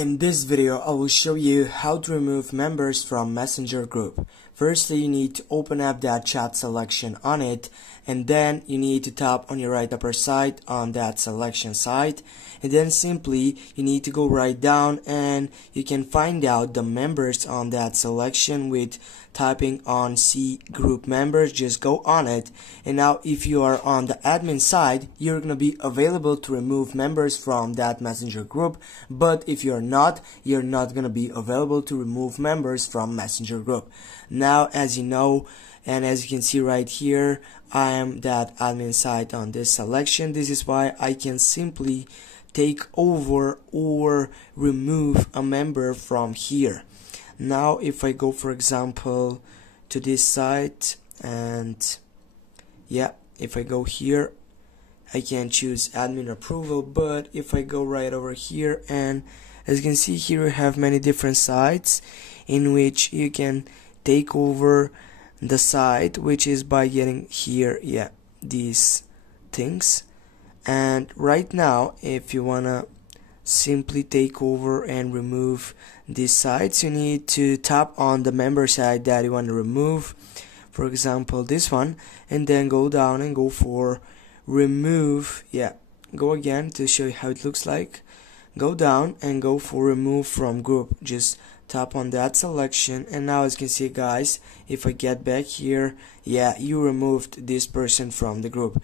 In this video, I will show you how to remove members from Messenger group. Firstly, you need to open up that chat selection on it, and then you need to tap on your right upper side on that selection side, and then simply you need to go right down and you can find out the members on that selection with typing on C group members. Just go on it, and now if you are on the admin side, you're gonna be available to remove members from that Messenger group, but if you're not gonna be available to remove members from Messenger group. Now, as you know, and as you can see right here, I am that admin side on this selection. This is why I can simply take over or remove a member from here. Now if I go, for example, to this site, and if I go here, I can choose admin approval. But if I go right over here, and as you can see here, we have many different sites in which you can take over the site, which is by getting here these things. And right now, if you wanna simply take over and remove these sites, you need to tap on the member side that you want to remove, for example this one, and then go down and go for remove. Go again to show you how it looks like. Go down and go for remove from group. Just tap on that selection, and now as you can see, guys, if I get back here, you removed this person from the group.